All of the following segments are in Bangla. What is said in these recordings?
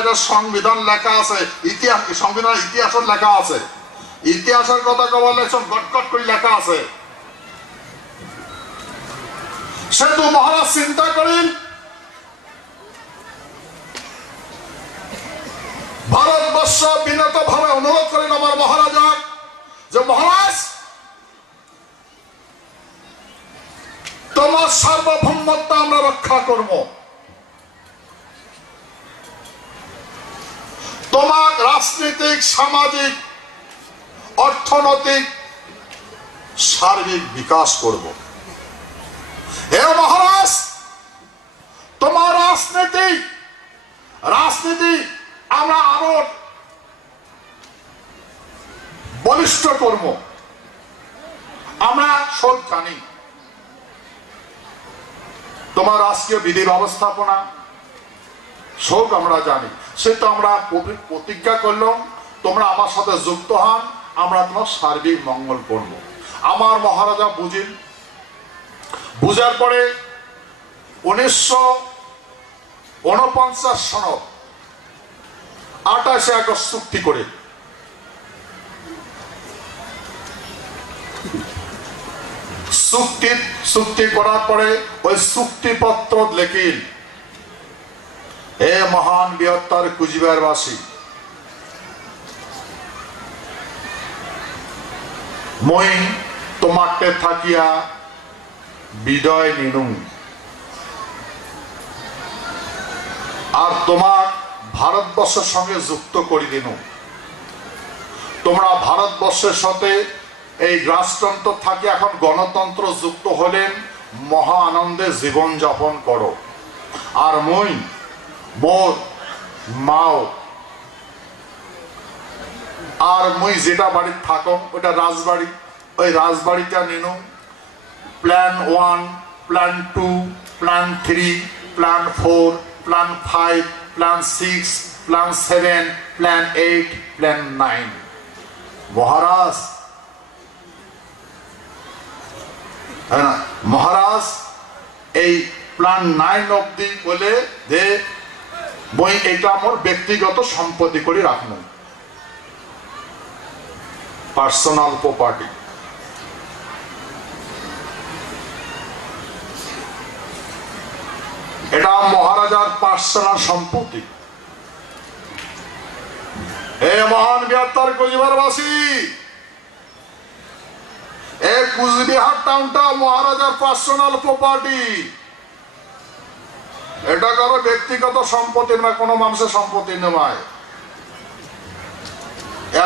এটা সংবিধান লেখা আছে, ইতিহাস, সংবিধান ইতিহাসের লেখা আছে, ইতিহাসের কথা কবার লেখছেন গটগট করে লেখা আছে। সেতু মহারাজ চিন্তা করেন, ভারতবর্ষ বিনত ভাবে অনুরোধ করেন আমার মহারাজা যে মহারাজ তোমার সার্বভৌমত্ব আমরা রক্ষা করব, তোমার রাজনৈতিক, সামাজিক, অর্থনৈতিক সার্বিক বিকাশ করব। হে মহারাজ, তোমার রাজনীতি আমরা আরো বলিষ্ঠ করব। আমরা সব জানি তোমার রাষ্ট্রীয় বিধি ব্যবস্থাপনা সব আমরা জানি, সেটা আমরা প্রতিজ্ঞা করলাম তোমরা আমার সাথে যুক্ত হন, আমরা তোমার সার্বিক মঙ্গল করব। আমার মহারাজা বুঝার পরে 1949 সনত 28 আগস্ট চুক্তি করে চুক্তি করার পরে ওই চুক্তিপত্র লেখিল, হে মহান বৃহত্তর কুচবিহারবাসী, মই তোমাকে থাকিয়া বিদায় নিনু, আর তোমার ভারতবর্ষের সঙ্গে যুক্ত করে দিন। তোমরা ভারতবর্ষের সাথে এই রাজতন্ত্র থাকি এখন গণতন্ত্র যুক্ত হলেন, মহা আনন্দে জীবন যাপন করো। আর মই মোর মাও আর মই যেটা বাড়ি থাকো ওটা রাজবাড়ি, ওই রাজবাড়িটা নিনু। Plan 1, plan 2, plan 3, plan 4, plan 5, plan 6, plan 7, plan 8, plan 9। মহারাজ মহারাজ এই প্ল্যান 9 অব্দি বলে যে বই এটা আমার ব্যক্তিগত সম্পত্তি করে রাখবো, পার্সোনাল প্রপার্টি। এটা মহারাজার পার্সোনাল সম্পত্তি। হে মহান বৃহত্তর কুচবিহারবাসী, এই কুচবিহার টাউনটা মহারাজার পার্সোনাল প্রপার্টি। এটা কারো ব্যক্তিগত সম্পত্তি নয়, কোনো মানুষের সম্পত্তি নয়।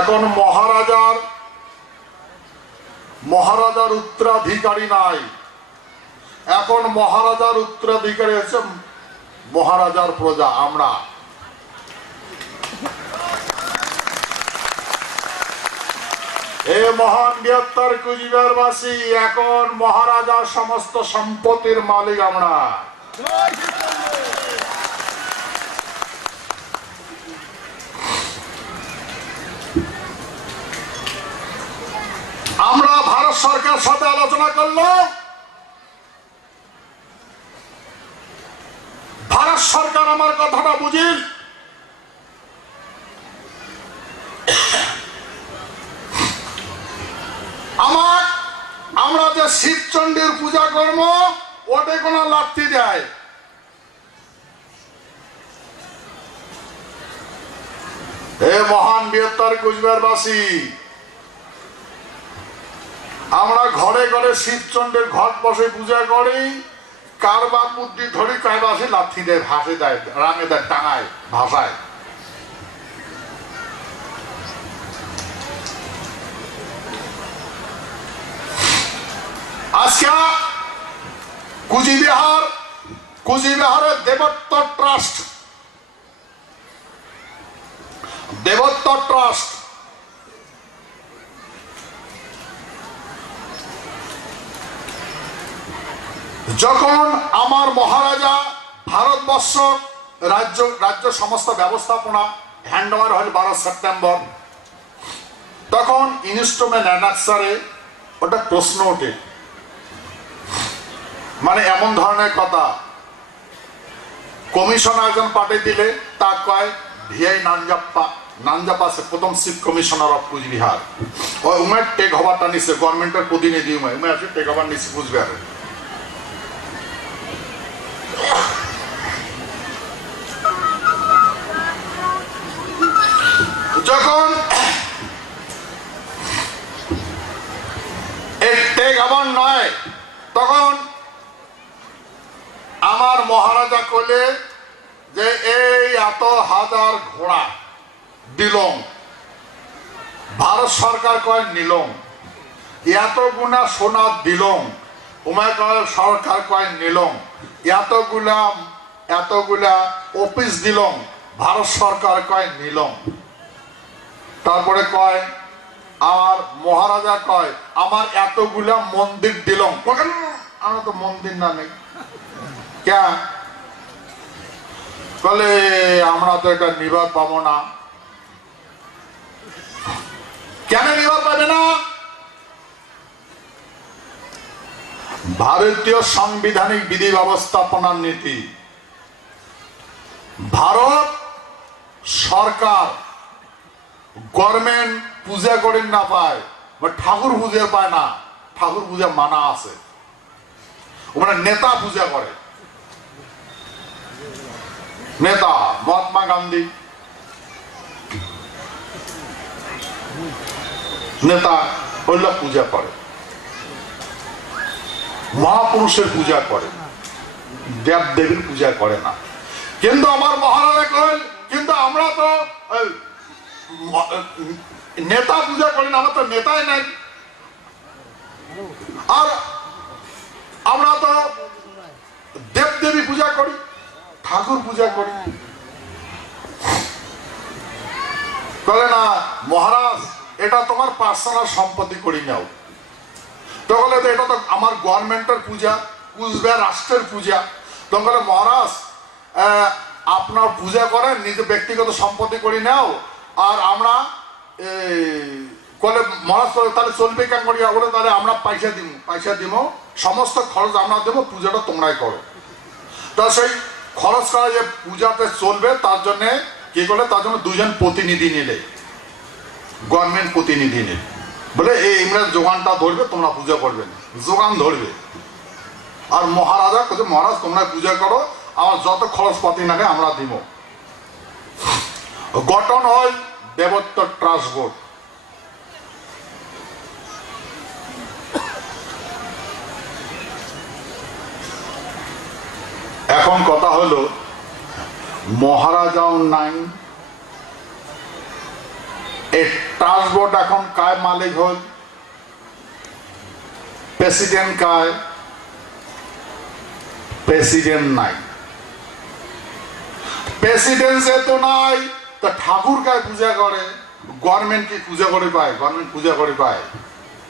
এখন মহারাজার উত্তরাধিকারী নাই, এখন মহারাজার উত্তরাধিকারী হচ্ছে মহারাজার প্রজা আমরা। এ মহান বৃহত্তর কুচবিহারবাসী, এখন মহারাজার সমস্ত সম্পত্তির মালিক আমরা। আমরা ভারত সরকার সাথে আলোচনা করলাম, ভারত সরকার আমার কথাটা বুঝিল। আমরা যে শিবচণ্ডীর পূজা করব ওটা কোন লাঠি দেয়, হে মহান বৃহত্তর কুচবিহারবাসী, আমরা ঘরে ঘরে শিবচণ্ডীর ঘট বসে পূজা করি, কারবার বুদ্ধি ধরি কারবাসী লাঠি দেয়, ভাসে দেয়, রাঙে দেয়, টাঙায়, ভাষায়। আজকে কুচবিহারের দেবত্ব ট্রাস্ট যখন আমার মহারাজা ভারতবর্ষ রাজ্য সমস্ত ব্যবস্থাপনা হ্যান্ড ওভার হল 12 সেপ্টেম্বর, তখন ইনস্ট্রুমেন্ট অ্যানাক্সারে ওটা প্রশ্ন ওঠে, মানে এমন ধরনের কথা, কমিশন একজন পাঠিয়ে দিলে তা কয় ভিআই নানজাপ্পা আছে প্রথম চিফ কমিশনার অফ কুচবিহার ওই উমের টেক হবারটা নিচ্ছে গভর্নমেন্টের প্রতিনিধি উমে আছে টেক হবার নিচ্ছে কুচবিহারে যখন এই টেক হবার নয় তখন আমার মহারাজা কইলে যে এই এত হাজার ঘোড়া দিলং ভারত সরকার কয় নিলং এত গুণা সোনা দিলং উমায় কয় সরকার কয় নিলং এতগুলা অফিস দিলং ভারত সরকার কয় নিলং তারপরে কয় আমার মহারাজা কয় আমার এতগুলা মন্দির দিলং আমার তো মন্দির না নেই কেন বলে আমরা তো এটা নিবাদ পাবো না কেন নিবাদ পাবে না ভারতীয় সাংবিধানিক বিধি ব্যবস্থাপনার নীতি ভারত সরকার গভর্নমেন্ট পূজা করেন না পায় বা ঠাকুর পূজা পায় না ঠাকুর পূজা মানা আছে ওখানে নেতা পূজা করে নেতা মহাত্মা গান্ধী নেতা ওইগুলা পূজা করে মহাপুরুষের পূজা করে দেব দেবীর পূজা করে না কিন্তু আমার মহারাজা কইল কিন্তু আমরা তো নেতা পূজা করি না আমরা তো নেতাই নাই আর আমরা তো দেব দেবী পূজা করি ঠাকুর পূজা করি বলে না মহারাজ এটা তোমার পার্সোনাল সম্পত্তি করি নাও তখন এটা তো আমার গভর্নমেন্টের পূজা কুচবিহার রাষ্ট্রের পূজা তখন মহারাজ আপনার পূজা করেন নিজে ব্যক্তিগত সম্পত্তি করি নাও আর আমরা কলে মহারাজ তাহলে চলবে কেন করি বলে তাহলে আমরা পয়সা দিব সমস্ত খরচ আমরা দেবো পূজাটা তোমরাই করো তা সেই খরচ করা যে পূজাতে চলবে তার জন্য কি করলে তার জন্য দুজন প্রতিনিধি নিলে গভর্নমেন্ট প্রতিনিধি নিলে বলে এই ইংরেজ যোগানটা ধরবে তোমরা পূজা করবে যোগান ধরবে আর মহারাজা বলছে মহারাজ তোমরা পূজা করো আমার যত খরচ পাতি লাগে আমরা দিব গঠন হয় দেবত্ব ট্রাস্ট বোর্ড এখন কথা হলো মহারাজাও নাই এই ট্রাস্ট বোর্ড এখন কায় মালিক হল প্রেসিডেন্ট কায় প্রেসিডেন্ট নাই প্রেসিডেন্ট যেহেতু নাই তা ঠাকুর কায় পূজা করে গভর্নমেন্ট কি পূজা করে পায় গভর্নমেন্ট পূজা করে পায়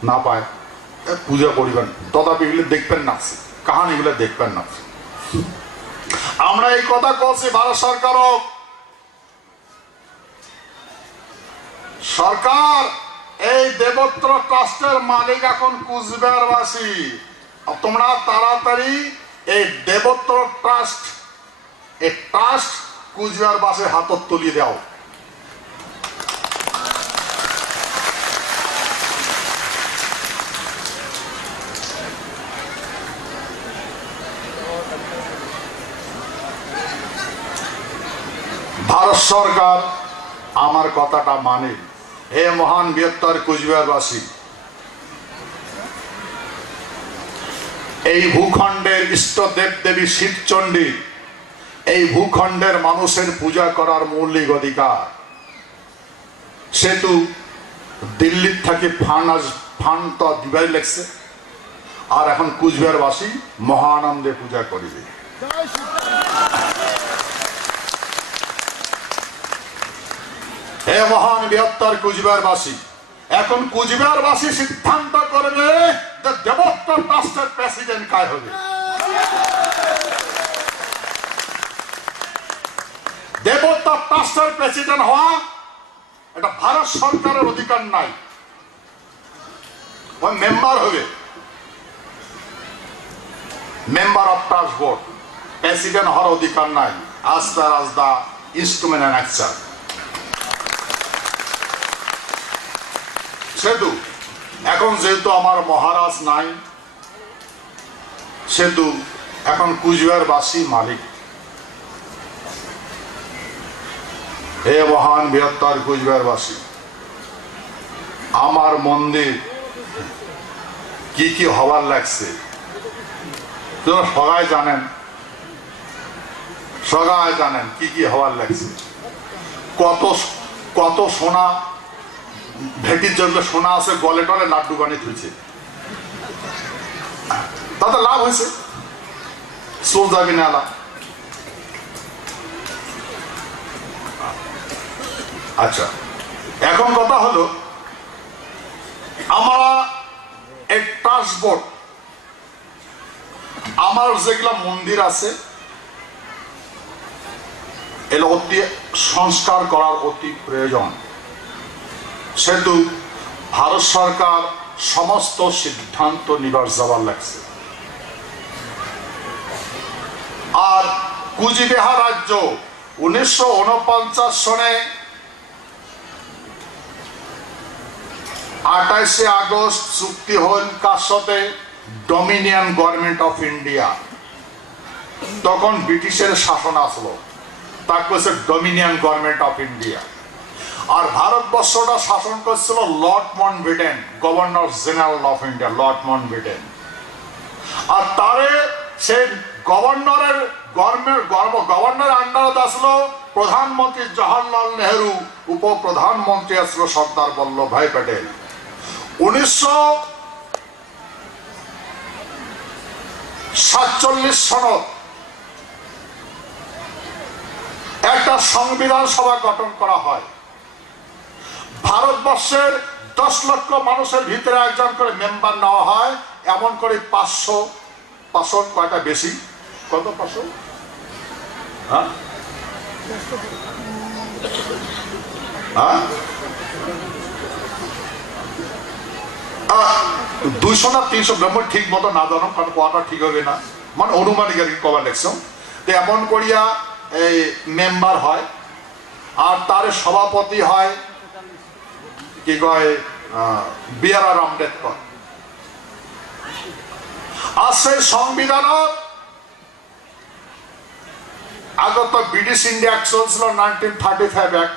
না পায় পূজা করিবেন তথাপি এগুলো দেখবেন না কাহানিগুলো দেখবেন না আমরা এই কথা বলছি ভারত সরকার এই দেবত্র ট্রাস্টের মালিক এখন কুচবিহারবাসী তোমরা তাড়াতাড়ি এই দেবত্র ট্রাস্ট কুচবিহারবাসীর হাতত তুলি দাও ভারত সরকার আমার কথাটা মানে হে মহান বৃহত্তর কুচবিহারবাসী এই ভূখণ্ডের ইষ্ট দেব দেবী শিবচণ্ডী এই ভূখণ্ডের মানুষের পূজা করার মৌলিক অধিকার সেতু দিল্লির থেকে ফান্ড তো দিবাই লাগছে আর এখন কুচবিহারবাসী মহানন্দে পূজা করিবে হে মহান বৃহত্তর কুচবিহারবাসী এখন কুচবিহারবাসী সিদ্ধান্ত করবে যে দেবত্ব ট্রাস্টের প্রেসিডেন্ট কায় হবে দেবত্ব ট্রাস্টের প্রেসিডেন্ট হওয়া এটা ভারত সরকারের অধিকার নাই ওই মেম্বার হবে member of trust board president হওয়ার অধিকার নাই আস্তা রাজদা ইনস্ট্রুমেন্ট অ্যানেক্সার। সেতু এখন যেহেতু আমার মহারাজ নাই, সেতু এখন কুচবিহারবাসী মালিক। হে মহান বৃহত্তর কুচবিহারবাসী, আমার মন্দির কি কি হবার লাগছে সবাই জানেন, সবাই জানেন কি কি হবার লাগছে। কত কত সোনা ভেটির জন্য সোনা আছে, গলে টলে লাড্ডু বানিয়ে তুলছে, তাতে লাভ হয়েছে, চল যাবি না লাভ। আচ্ছা, এখন কথা হলো আমরা এই ট্রান্সপোর্ট, আমার যেগুলা মন্দির আছে এগুলো অতি সংস্কার করার অতি প্রয়োজন। সেহেতু ভারত সরকার সমস্ত সিদ্ধান্ত নিবার যাবার লাগছে। আর কুচবিহার রাজ্য 1949 সনে 28 আগস্ট চুক্তি হল কার সাথে? Dominion government of India. তখন ব্রিটিশের শাসন আসলো, তাকে বলছে ডমিনিয়ন গভর্নমেন্ট অফ ইন্ডিয়া। আর ভারতবর্ষটা শাসন করছিল Lord Mountbatten, governor general of India, Lord Mountbatten. আর তারে সেই গভর্নরের গভর্নরের আন্ডারে আসলো প্রধানমন্ত্রী জওহরলাল নেহরু, উপপ্রধানমন্ত্রী আসলো সর্দার বল্লভভাই প্যাটেল। 1947 সনত একটা সংবিধান সভা গঠন করা হয়। ভারতবর্ষের 10 লক্ষ মানুষের ভিতরে একজন করে মেম্বার নেওয়া হয়, এমন করে 500 কয়টা বেশি, কত 500? হ্যাঁ, 200 না 300 ব্রাহ্মণ ঠিক মতো না জানো, কারণ কোয়াটা ঠিক হবে না, মানে অনুমানিক আর কি কবার লেখছম। তো এমন করিয়া এই মেম্বার হয়, আর তার সভাপতি হয় কি কয় বি.আর. আম্বেদকর। আর সেই সংবিধানত আগত ব্রিটিশ ইন্ডিয়া অ্যাক্ট চলছিল 1935 অ্যাক্ট।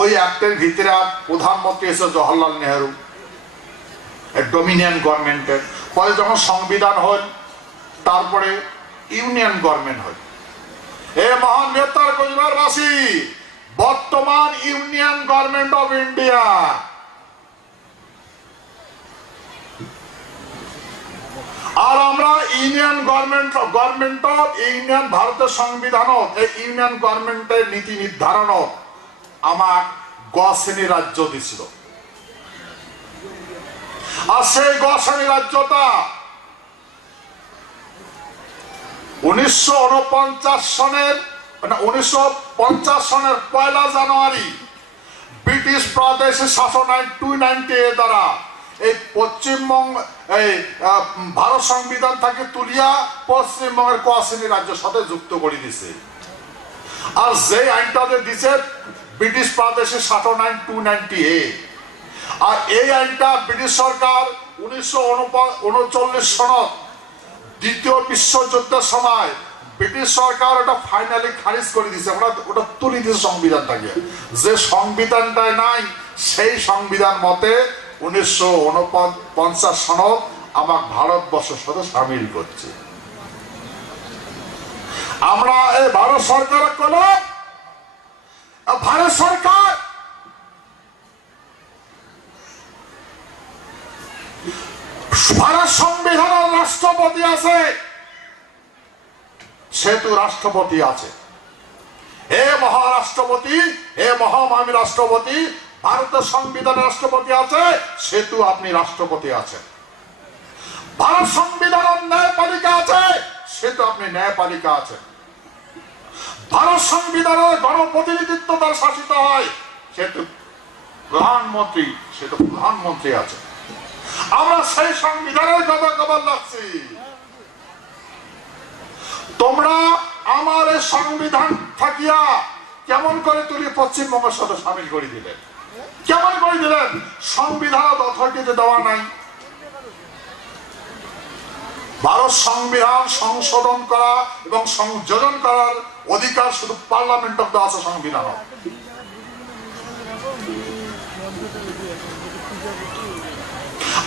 ওই অ্যাক্টের ভিতরে প্রধানমন্ত্রী এসে জওহরলাল নেহরু, ডমিনিয়ন গভর্নমেন্টের। পরে যখন সংবিধান হল, তারপরে ইউনিয়ন গভর্নমেন্ট হল। এ মহান বৃহত্তর কুচবিহারবাসী, বর্তমান ইউনিয়ন গভর্নমেন্ট অফ ইন্ডিয়া। আর আমরা ইউনিয়ন গভর্নমেন্ট ইউনিয়ন ভারতের সংবিধান, এই ইউনিয়ন গভর্নমেন্টের নীতি নির্ধারণ আমার গ শ্রেণী রাজ্য দিছিল। আর সেই গ শ্রেণী রাজ্যটা 1949 সনের 1950 সনের 1 জানুয়ারি ব্রিটিশ প্রাদেশিক শাসন আইন 290 দ্বারা এই পশ্চিমবঙ্গ, এই ভারত সংবিধান থেকে তুলিয়া পশ্চিমবঙ্গের ক শ্রেণী রাজ্যের সাথে যুক্ত করে দিছে। আর যে আইনটাতে দিছে ব্রিটিশ প্রাদেশিক শাসন আইন 290A। আর এই আইনটা ব্রিটিশ সরকার 1939 সনত দ্বিতীয় বিশ্বযুদ্ধের সময় ব্রিটিশ সরকার ওটা ফাইনালি খারিজ করে দিয়েছে, ওটা তুলে দিয়েছে সংবিধানটাকে। যে সংবিধানটাই নাই সেই সংবিধান মতে 1949 সনত আমার ভারতবর্ষের সাথে সামিল করছে। আমরা এই ভারত সরকার করল, ভারত সরকার ভারত সংবিধানের রাষ্ট্রপতি আছে, সেহেতু রাষ্ট্রপতি আছে। হে মহারাষ্ট্রপতি, হে মহামামী রাষ্ট্রপতি, ভারতের সংবিধানের রাষ্ট্রপতি আছে, সেহেতু আপনি রাষ্ট্রপতি আছেন। ভারত সংবিধানের ন্যায়পালিকা আছে, সেহেতু আপনি ন্যায়পালিকা আছেন। ভারত সংবিধানের গণপ্রতিনিধিত্ব দ্বারা শাসিত হয়, সেহেতু প্রধানমন্ত্রী, সেহেতু প্রধানমন্ত্রী আছে। আমরা সেই সংবিধানের কথা খবর রাখছি। তোমরা আমার এই সংবিধান থাকিয়া কেমন করে তুলি পশ্চিমবঙ্গের সাথে সামিল করে দিলেন? কেমন করে দিলেন? সংবিধান অথরিটিতে দেওয়া নাই। ভারত সংবিধান সংশোধন করা এবং সংযোজন করার অধিকার শুধু পার্লামেন্টে দেওয়া আছে, সংবিধান।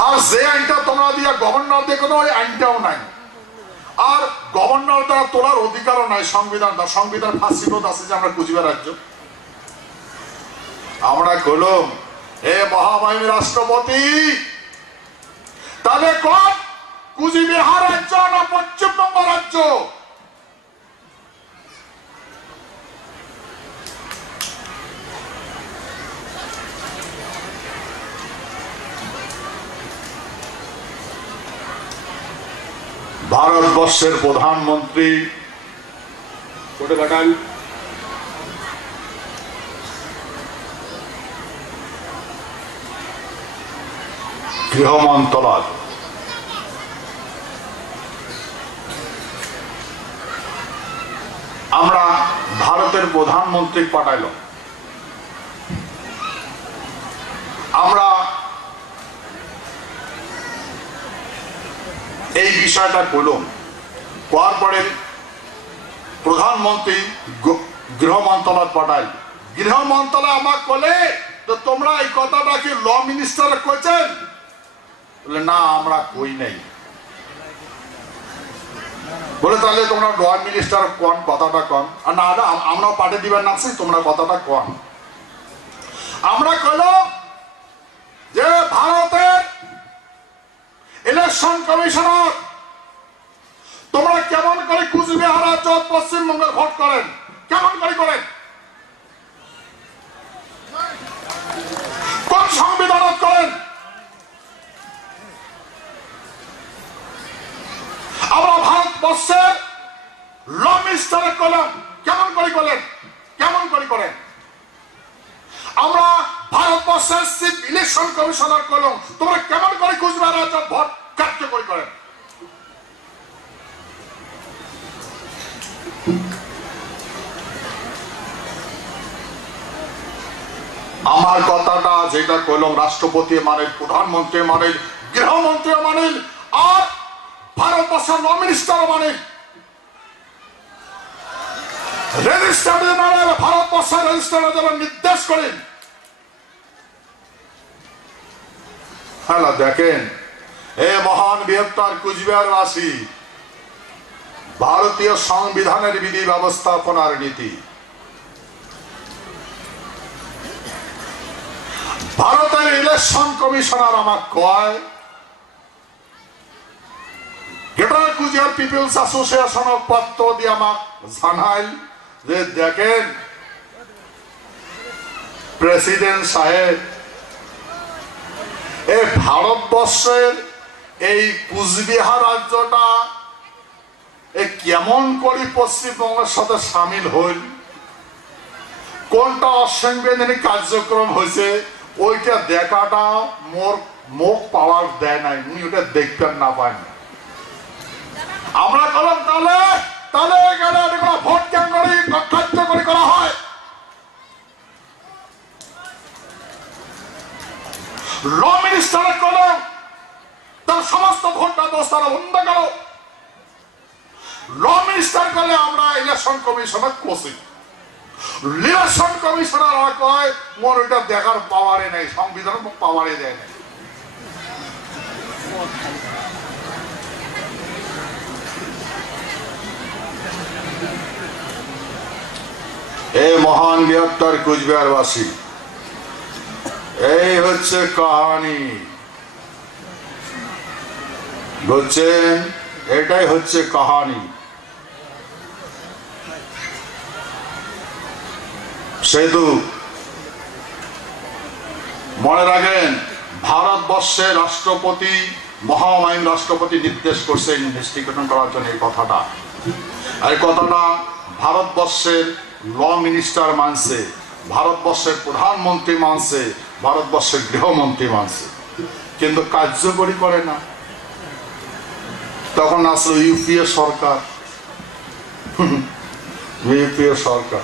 আর যে আইনটা তোমরা দিয়ে গভর্নর দেখো না, ওই আইনটাও নাই। আর গভর্নর দ্বারা তোলার অধিকারও নাই সংবিধানটা। সংবিধান ফাঁসিবোধ আছে যে আমরা কুচবিহার রাজ্য। আমরা কলম হে মহামহিম রাষ্ট্রপতি, তাহলে কোন কুচবিহার রাজ্য না পশ্চিমবঙ্গ রাজ্য? ভারতবর্ষের প্রধানমন্ত্রী কোটে কাটান গৃহ মন্ত্রণালয়, আমরা ভারতের প্রধানমন্ত্রী পাঠাইল। আমরা এই বিষয়টা বলুন, করার পরে প্রধানমন্ত্রী গৃহ মন্ত্রণালয় পাঠাই। গৃহ মন্ত্রণালয় আমাকে বলে, তো তোমরা এই কথাটা কি ল মিনিস্টার কইছেন? বলে না, আমরা কই নাই। বলে তাহলে তোমরা ল মিনিস্টার কোন কথাটা কন। আর না, আমরাও পাঠিয়ে দিবেন না, তোমরা কথাটা কন। আমরা কইল যে ভারতের ইলেকশন কমিশনার, তোমরা কেমন করে কুচবিহার রাজ্য পশ্চিমবঙ্গের ভোট করেন? কেমন করে করেন? কোন সংবিধান করেন? আমরা ভারতবর্ষের ল মিনিস্টারে করলাম, কেমন করে করেন? কেমন করে করেন? আমরা ভারতবর্ষের চিফ ইলেকশন কমিশনার করলাম, তোমরা কেমন করে কুচবিহার রাজ্যের ভোট কার্যকরী করেন? আমার কথাটা যেটা কইলাম, রাষ্ট্রপতি মানেন, প্রধানমন্ত্রী মানেন, গৃহমন্ত্রী মানেন, আর ভারতবর্ষের ল মিনিস্টার মানেন। রেজিস্ট্রার জেনারেল ভারতবর্ষের রেজিস্ট্রার জেনারেল নির্দেশ করেন। হ্যালো, দেখেন এ মহান বৃহত্তর কুচবিহারবাসী, ভারতীয় সংবিধানের বিধি ব্যবস্থাপনার নীতি, ভারতের ইলেকশন কমিশনার আমার কয়, গ্রেটার কুচবিহার পিপলস অ্যাসোসিয়েশন পত্র দিয়ে আমাক জানাই যে দেখেন প্রেসিডেন্ট সাহেব, এই ভারতবর্ষের এই কুচবিহার রাজ্যটা কেমন করে পশ্চিমবঙ্গের সাথে সামিল হইল, কোনটা অসাংবিধানিক কার্যক্রম হয়েছে, ওইটা দেখাটা মোর মুখ পাওয়ার দেয় নাই, উনি ওটা দেখবেন না পান। আমরা করলাম তাহলে তাহলে ভোট কেন্দ্রে কার্যকরী করা হয়। ল মিনিস্টার করলাম, তার সমস্ত ভোট ব্যবস্থা বন্ধ করো। ল মিনিস্টার করলে আমরা election commissioner coaching, election commissioner কয় মোর ওইটা দেখার পাওয়ারে নেই, সংবিধান পাওয়ারে দেয় নাই। এই মহান বৃহত্তর কুচবিহারবাসী, এই হচ্ছে কাহানি, বুঝছেন? এটাই হচ্ছে কাহানি। সেতু মনে রাখেন, ভারতবর্ষের রাষ্ট্রপতি, মহামহিম রাষ্ট্রপতি নির্দেশ করছে ইনভেস্টিগেশন করার জন্য। এই কথাটা, এই কথাটা ভারতবর্ষের ল মিনিস্টার মানছে, ভারতবর্ষের প্রধানমন্ত্রী মানছে, ভারতবর্ষের গৃহমন্ত্রী মানছে, কিন্তু কার্যকরী করে না। তখন আসলো ইউপিএ সরকার, ইউপিএ সরকার।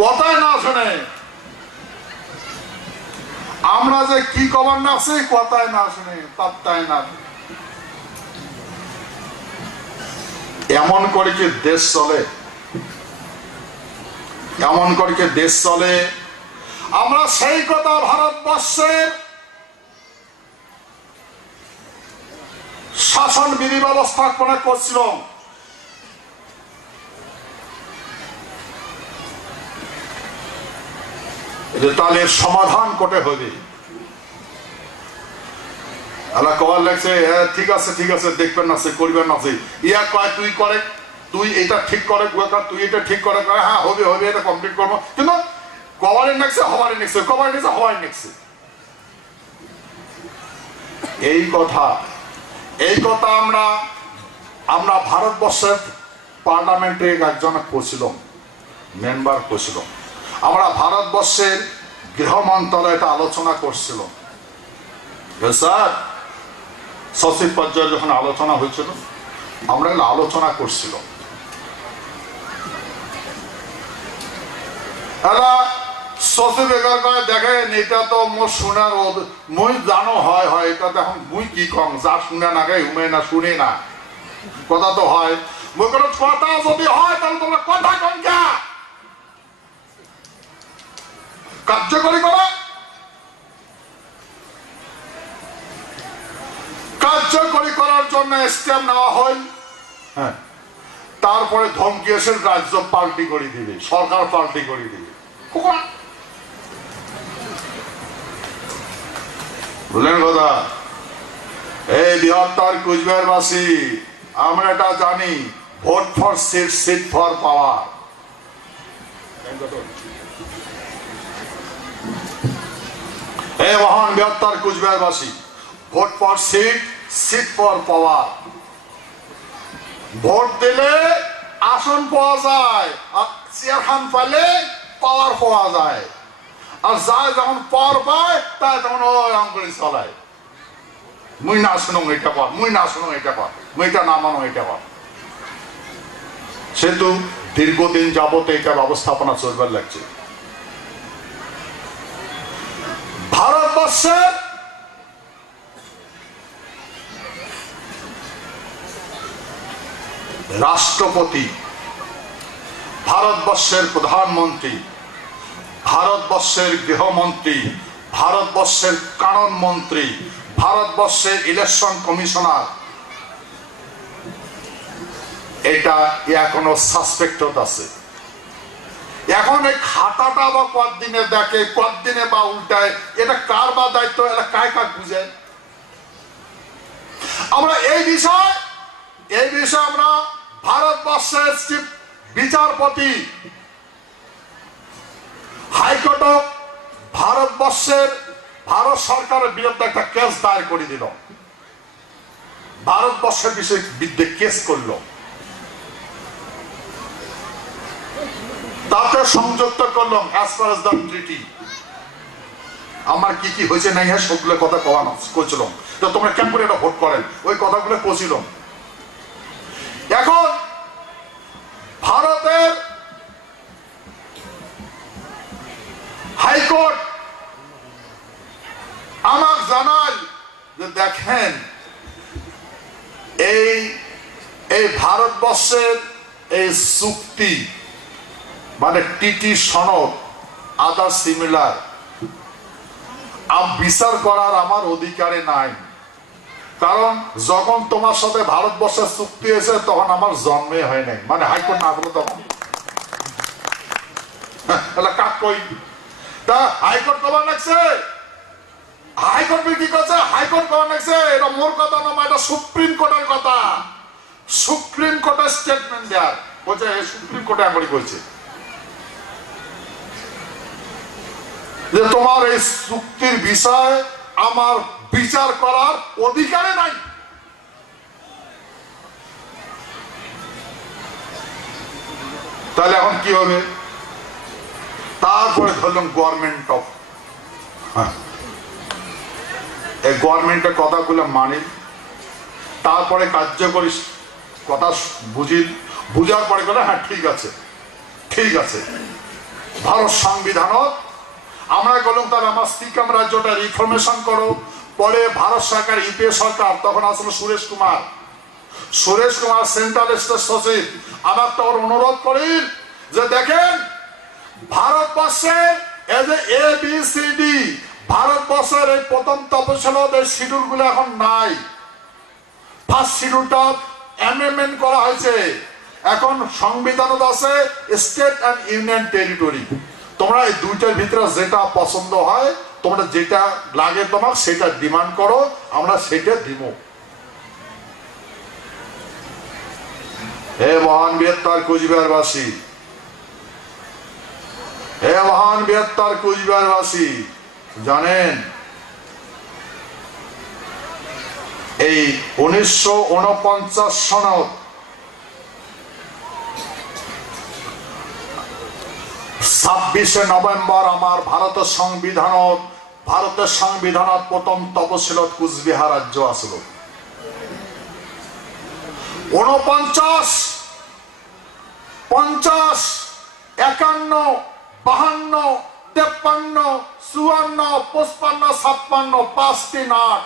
কথায় না শুনে আমরা যে কি কবার না আছি, কথায় না শুনে পাত্তায় না। এমন করে কি দেশ চলে? এমন করে কি দেশ চলে? আমরা সেই কথা ভারতবর্ষের শাসন বিধি ব্যবস্থাপনা করছিলাম। তাহলে সমাধান কোটে হবে। আল্লাহ কবার লাগছে, হ্যাঁ ঠিক আছে ঠিক আছে, দেখবেন না সে করবেন না সে, ইয়া কয় তুই করে, তুই এটা ঠিক করে, তুই এটা ঠিক করে, হ্যাঁ হবে হবে, এটা কমপ্লিট করবো। কিন্তু কবারের নেক্সে হবারের নেক্সে, কবারের নেক্সে হবারের নেক্সে। এই কথা আমরা ভারতবর্ষের পার্লামেন্টে একজন করছিলাম, মেম্বার করছিলাম। আমরা ভারতবর্ষের গৃহ মন্ত্রণালয়ে এটা আলোচনা করছিলাম। স্যার সচিব পর্যায়ে যখন আলোচনা হয়েছিল, আমরা আলোচনা করছিলাম। সচিব এগার করে দেখেন, এটা তো মোর শোনার মই জানো হয় হয়, এটা দেখুন মুই কি কম, যা শুনে না গে উমে না শুনে না, কথা তো হয়। মই কোনো কথা যদি হয় তাহলে তোমরা কথা কন কে কার্যকরী করো, কার্যকরী করার জন্য স্টেপ নেওয়া হয়। হ্যাঁ, তারপরে ধমকি এসে রাজ্য পাল্টি করে দিবে, সরকার পাল্টি করে দিবে। বুঝলেন কথা? এই বৃহত্তর কুচবিহারবাসী আমরা এটা জানি, vote for seat, seat for power. এই মহান বৃহত্তর কুচবিহারবাসী, vote for seat, seat for power. ভোট দিলে আসন পাওয়া যায়, আর চেয়ারখান পাইলে পাওয়ার পাওয়া যায়। আর যায় যখন পাওয়ার পায় তাই তখন ওই আঙ্গুলি চলায়, মুই না শুনো এটা কর, মুই না শুনো এটা কর, মুইটা না মানো এটা কর। সেহেতু দীর্ঘদিন যাবত এটা ব্যবস্থাপনা চলবার লাগছে। ভারতবর্ষের রাষ্ট্রপতি, ভারতবর্ষের প্রধানমন্ত্রী, ভারতবর্ষের গৃহমন্ত্রী, ভারতবর্ষের কানুন মন্ত্রী, ভারতবর্ষের ইলেকশন কমিশনার, এটা এখনো সাসপেক্টেড আছে। এখন এই খাতাটা বা কতদিনে দেখে, কতদিনে বা উল্টায়, এটা কার বা দায়িত্ব, এটা কায় কাক বুঝে। আমরা এই বিষয়ে আমরা ভারতবর্ষের চিফ বিচারপতি হাইকোর্ট ভারতবর্ষের ভারত সরকারের বিরুদ্ধে একটা কেস দায়ের করে দিল, ভারতবর্ষের বিরুদ্ধে কেস করল, তাতে সংযুক্ত করলাম as per as the treaty. আমার কি কি হয়েছে নাই সবগুলো কথা কওয়ানো করছিলাম, তো তোমরা কেমন করে এটা ভোট করেন ওই কথাগুলো কছিলাম। এখন ভারতের হাইকোর্ট আমার জানায় যে দেখেন, এই ভারতবর্ষের এই চুক্তি মানে টিটি সনদ আদার সিমিলার বিচার করার আমার অধিকারে নাই। কারণ যখন তোমার সাথে ভারতবর্ষের চুক্তি হয়েছে তখন আমার জন্মে হয় নাই, মানে হাইকোর্ট না বলে তখন কাক কই তা হাইকোর্ট কবার লাগছে, হাইকোর্ট কি করছে, হাইকোর্ট কবার লাগছে। এটা মোর কথা না, এটা সুপ্রিম কোর্টের কথা। সুপ্রিম কোর্টের স্টেটমেন্ট দেয়ার বলছে, সুপ্রিম কোর্টে এমনই বলছে যে তোমার এই চুক্তির বিষয়ে আমার বিচার করার অধিকারে নাই। তাহলে এখন কি হবে? তারপরে ধরলাম গভর্নমেন্ট অফ, এই গভর্নমেন্টের কথাগুলো মানি, তারপরে কার্যকরী কথা বুঝার পরে গেলে হ্যাঁ ঠিক আছে ঠিক আছে ভারত সংবিধানত আমরা গেলাম তার আমার সিকিম রাজ্যটা রিফরমেশন করো। পরে ভারত সরকার ইউপিএ সরকার তখন আসলে সুরেশ কুমার সেন্ট্রাল স্টেট সচিব আমার তো অনুরোধ করি যে দেখেন ভারতবর্ষের ABCD ভারতবর্ষের এই প্রথম তপশিলত এই শিডিউল গুলো এখন নাই। ফার্স্ট শিডিউলটা অ্যামেন্ডমেন্ট করা হয়েছে, এখন সংবিধানত আছে স্টেট অ্যান্ড ইউনিয়ন টেরিটরি। তোমরা এই দুইটার ভিতরে যেটা পছন্দ হয়, তোমরা যেটা লাগে তোমার সেটা ডিমান্ড করো, আমরা সেটা দিব। হে মহান বৃহত্তর কুচবিহারবাসী, হে মহান বৃহত্তর কুচবিহারবাসী, জানেন এই 1949 সনত 26শে নভেম্বর আমার ভারতের সংবিধানত প্রথম তপশিলত কুচবিহার রাজ্য আসলো। 49, 50, 51, 52, 53, 54, 55, 56, 5-3-8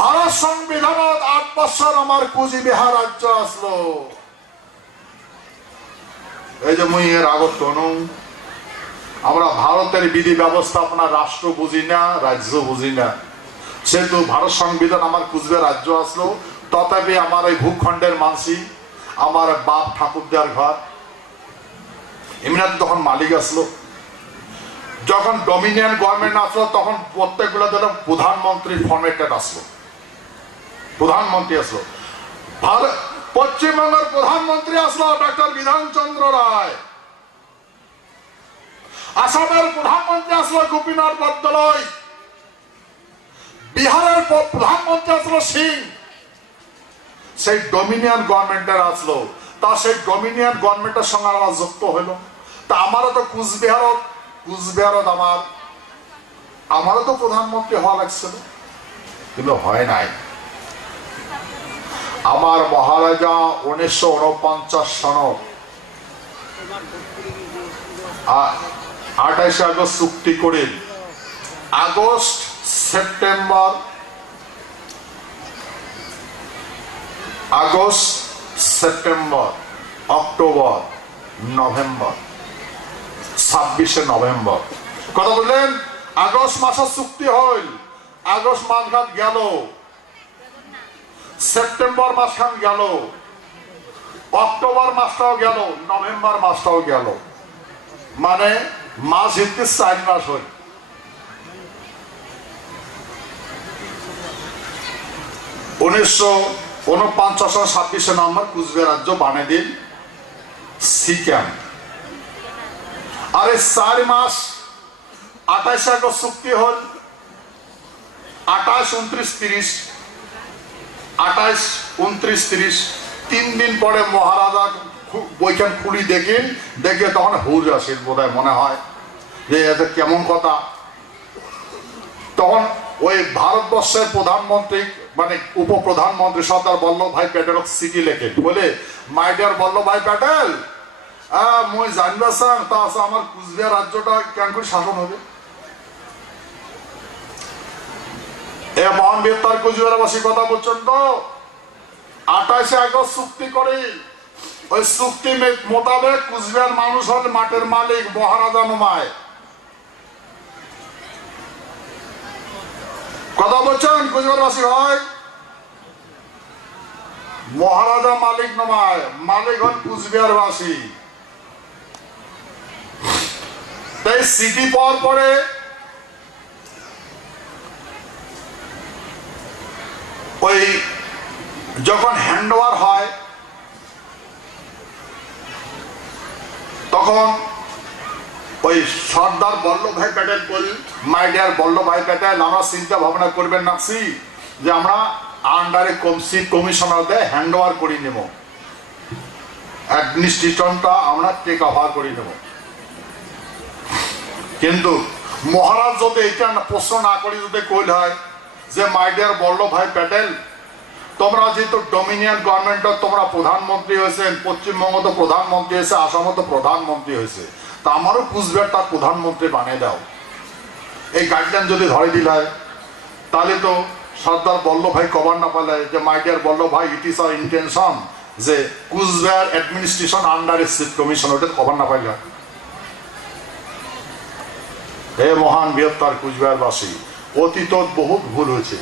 ভারত সংবিধানত 8 বছর আমার কুচবিহার রাজ্য আসলো। এই যে মুই এর আগত আমরা ভারতের বিধি ব্যবস্থাপনা রাষ্ট্র বুঝি না, রাজ্য বুঝি না, সেহেতু ভারত সংবিধান আমার কুচবিহার রাজ্য আসলো। তথাপি আমার এই ভূখণ্ডের মানসি আমার বাপ ঠাকুরদার ঘর এমনি তখন মালিক আসলো। যখন ডমিনিয়ন গভর্নমেন্ট আসলো তখন প্রত্যেকগুলো প্রধানমন্ত্রীর ফর্মেটেড আসলো, প্রধানমন্ত্রী আসলো। পশ্চিমবঙ্গের প্রধানমন্ত্রী আসলো ডক্টর বিধানচন্দ্র রায়, আসামের প্রধানমন্ত্রী আসলো গোপীনাথ বরদলৈ, বিহারের প্রধানমন্ত্রী আসলো সিং। সেই ডমিনিয়ন গভর্নমেন্টের আসলো, তা সেই ডমিনিয়ন গভর্নমেন্টের সঙ্গে আমার যুক্ত হইল। তা আমারও তো কুচবিহারত আমারও তো প্রধানমন্ত্রী হওয়া লাগছিল, কিন্তু হয় নাই। আমার মহারাজা 1949 সনত 28 আগস্ট চুক্তি করেন। আগস্ট, সেপ্টেম্বর, অক্টোবর, নভেম্বর, 26শে নভেম্বর কথা বললেন। আগস্ট মাসের চুক্তি হইল, আগস্ট মাসখান গেল, সেপ্টেম্বর মাসখান গেল, অক্টোবর মাসটাও গেল, নভেম্বর মাসটাও গেল, মানে মাস হিসেবে 4 মাস হইল। 1949 26শে নভেম্বর কুচবিহার রাজ্য বানিয়ে দিন সিকিম। আর 4 মাস 28 আগস্ট চুক্তি হল, 28, 29, 30, 28, 29, 30 3 দিন পরে মহারাজা বইখান খুলি দেখে তখন হুজ আসেন বোধহয় মনে হয় যে এটা কেমন কথা। তখন ওই ভারতবর্ষের প্রধানমন্ত্রী মানে উপপ্রধানমন্ত্রী সর্দার বল্লভভাই প্যাটেল চিঠি লেখে, বলে মাই ডিয়ার বল্লভভাই প্যাটেল, মই জানবা চাং তা আছে আমার কুচবিহার রাজ্যটা কেন করে শাসন হবে। এ মহান বৃহত্তর কুচবিহারবাসী কথা বলছেন তো। 28 আগস্ট চুক্তি করে, ওই চুক্তি মোতাবেক কুচবিহার মানুষ হল মাঠের মালিক, মহারাজা নমায়। কথা বলছেন কুচবিহারবাসী হয়, মহারাজা মালিক নমায়, মালিক হল কুচবিহারবাসী। তাই সিটি পাওয়ার পরে ওই যখন হ্যান্ড ওভার হয় তখন ওই সর্দার বল্লভভাই প্যাটেল বললেন, মাই ডিয়ার বল্লভভাই প্যাটেল, আমরা চিন্তা ভাবনা করবেন নাকছি যে আমরা আন্ডারে কমিশনারদের হ্যান্ড ওভার করে নেব, অ্যাডমিনিস্ট্রেশনটা আমরা টেক ওভার করে নেব। কিন্তু মহারাজ যদি এটা প্রশ্ন না করি যদি কইল হয় যে মাই ডিয়ার বল্লভভাই প্যাটেল, তোমরা যেহেতু ডমিনিয়ন গভর্নমেন্ট তোমরা প্রধানমন্ত্রী হয়েছেন, পশ্চিমবঙ্গ তো প্রধানমন্ত্রী হয়েছে, আসামও তো প্রধানমন্ত্রী হয়েছে, তা আমারও কুচবিহার তার প্রধানমন্ত্রী বানিয়ে দাও। এই গাইডলাইন যদি ধরে দিল হয় তাহলে তো সর্দার বল্লভভাই কবার না পালে যে my dear Vallabhbhai it is our intention যে Cooch Behar administration under state commission, ওটা কবার না পাইল। হে মহান বৃহত্তর কুচবিহারবাসী, অতীত বহুত ভুল হয়েছে,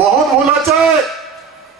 বহুত ভুল আছে।